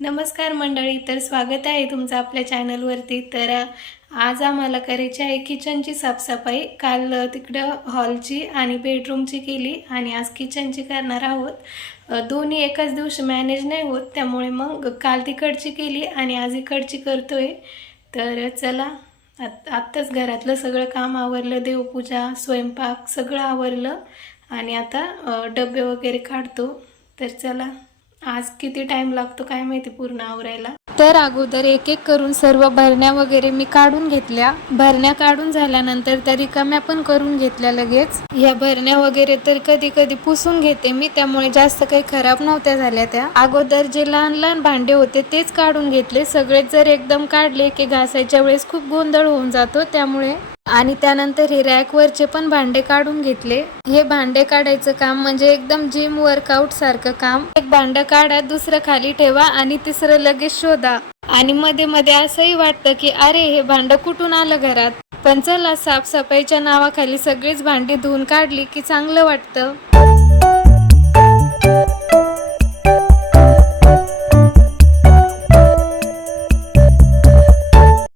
नमस्कार मंडळी, तर स्वागत आहे तुमचं आपल्या चॅनलवरती। तर आज आम्हाला करायची आहे किचनची साफसफाई। काल तिकडं हॉलची आणि बेडरूमची केली आणि आज किचनची करणार आहोत। दोन्ही एकाच दिवशी मॅनेज नाही होत, त्यामुळे मग काल तिकडची केली आणि आज इकडची करतोय। तर चला, आत्ताच घरातलं सगळं काम आवरलं, देवपूजा स्वयंपाक सगळं आवरलं आणि आता डबे वगैरे काढतो। तर चला, आज किती टाइम लागतो काय माहिती पूर्ण आवरायला। तर अगोदर एक एक करून सर्व भरण्या वगैरे मी काढून घेतल्या। भरण्या काढून झाल्यानंतर त्या रिकाम्या पण करून घेतल्या लगेच। या भरण्या वगैरे तर कधी कधी पुसून घेते मी, त्यामुळे जास्त काही खराब नव्हत्या झाल्या। त्या अगोदर जे लहान लहान भांडे होते तेच काढून घेतले। सगळेच जर एकदम काढले की घासायच्या वेळेस खूप गोंधळ होऊन जातो, त्यामुळे आणि त्यानंतर हे रॅकवरचे पण भांडे काढून घेतले। हे भांडे काढायचं काम म्हणजे एकदम जिम वर्कआउट सारखं काम। एक भांडं काढा, दुसरं खाली ठेवा आणि तिसरं लगेच शोधा। आणि मध्ये मध्ये असंही वाटतं की अरे हे भांडं कुठून आलं घरात, पण चला, साफसफाईच्या नावाखाली सगळीच भांडी धुवून काढली की चांगलं वाटतं।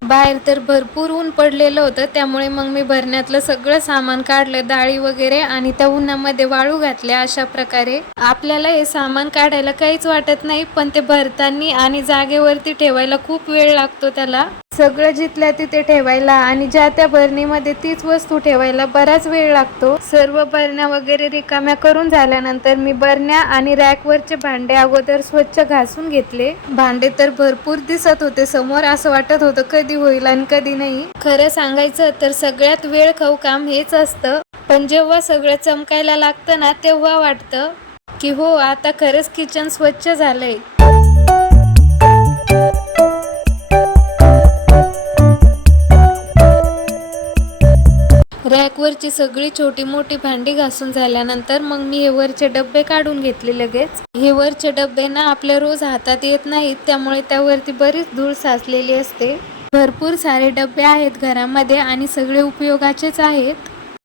बाहेर तर भरपूर ऊन पडलेलं होतं, त्यामुळे मग मी भरण्यातलं सगळं सामान काढलं, डाळी वगैरे, आणि त्या उन्हामध्ये वाळू घातल्या। अशा प्रकारे आपल्याला हे सामान काढायला काहीच वाटत नाही, पण ते भरताना आणि जागेवरती ठेवायला खूप वेळ लागतो। त्याला सगळं जिथल्या तिथे ठेवायला आणि ज्या त्या भरणीमध्ये तीच वस्तू ठेवायला बराच वेळ लागतो। सर्व भरण्या वगैरे रिकाम्या करून झाल्यानंतर मी भरण्या आणि रॅकवरचे भांडे अगोदर स्वच्छ घासून घेतले। भांडे तर भरपूर दिसत होते समोर, असं वाटत होतं कधी होईल आणि कधी नाही। खरं सांगायचं तर सगळ्यात वेळ खाऊ काम हेच असतं, पण जेव्हा सगळं चमकायला लागतं ना, तेव्हा वाटतं की हो, आता खरंच किचन स्वच्छ झालंय। रॅकवरची सगळी छोटी मोठी भांडी घासून झाल्यानंतर मग मी हे वरचे डब्बे काढून घेतले लगेच। हे वरचे डब्बे ना आपल्या रोज हातात येत नाहीत, त्यामुळे त्यावरती बरीच धूळ साचलेली असते। भरपूर सारे डब्बे आहेत घरामध्ये आणि सगळे उपयोगाचेच आहेत,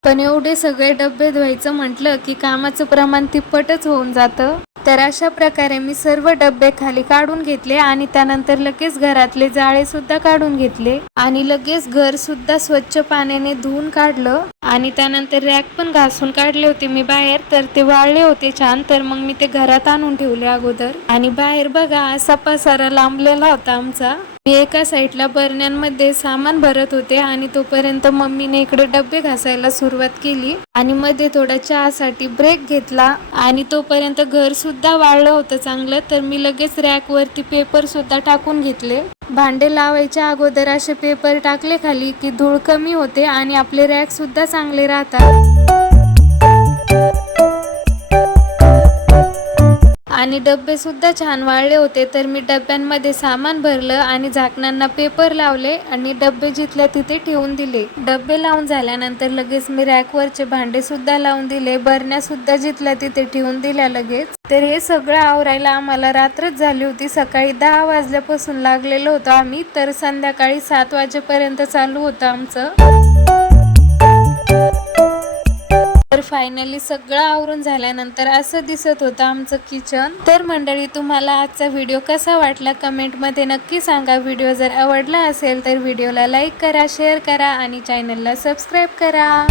पण एवढे सगळे डब्बे धुवायचं म्हटलं की कामाचं प्रमाण तिप्पटच होऊन जातं। तर अशा प्रकारे मी सर्व डब्बे खाली काढून घेतले आणि त्यानंतर लगेच घरातले जाळे सुद्धा काढून घेतले आणि लगेच घर सुद्धा स्वच्छ पाण्याने धुवून काढलं। आणि त्यानंतर रॅक पण घासून काढले होते मी बाहेर, तर ते वाळले होते छान, तर मग मी ते घरात आणून ठेवले अगोदर। आणि बाहेर बघा असा पसारा लांबलेला होता आमचा। मी एका साईडला बरण्यांमध्ये सामान भरत होते आणि तोपर्यंत मम्मीने इकडे डब्बे घासायला सुरुवात केली आणि मध्ये थोडा चहासाठी ब्रेक घेतला। आणि तोपर्यंत घर सुद्धा वाळलं होतं चांगलं, तर मी लगेच रॅक वरती पेपर सुद्धा टाकून घेतले। भांडे लावायच्या अगोदर असे पेपर टाकले खाली की धूळ कमी होते आणि आपले रॅक सुद्धा चांगले राहतात। आणि डब्बे सुद्धा छान वाळले होते, तर मी डब्यांमध्ये सामान भरलं आणि झाकणांना पेपर लावले आणि डब्बे जिथल्या तिथे ठेवून दिले। डब्बे लावून झाल्यानंतर लगेच मी रॅकवरचे भांडे सुद्धा लावून दिले, बरण्या सुद्धा जिथल्या तिथे ठेवून दिल्या लगेच। तर हे सगळं आवरायला आम्हाला रात्रच झाली होती। सकाळी 10 वाजल्यापासून लागलेलो होतो आम्ही, तर संध्याकाळी 7 वाजेपर्यंत चालू होतं आमचं। तर फायनली सगळं आवरून झाल्यानंतर असं दिसत होतं आमचं किचन। तर मंडळी, तुम्हाला आजचा व्हिडिओ कसा वाटला कमेंटमध्ये नक्की सांगा। व्हिडिओ जर आवडला असेल तर व्हिडिओला लाईक करा, शेअर करा आणि चॅनलला सबस्क्राईब करा।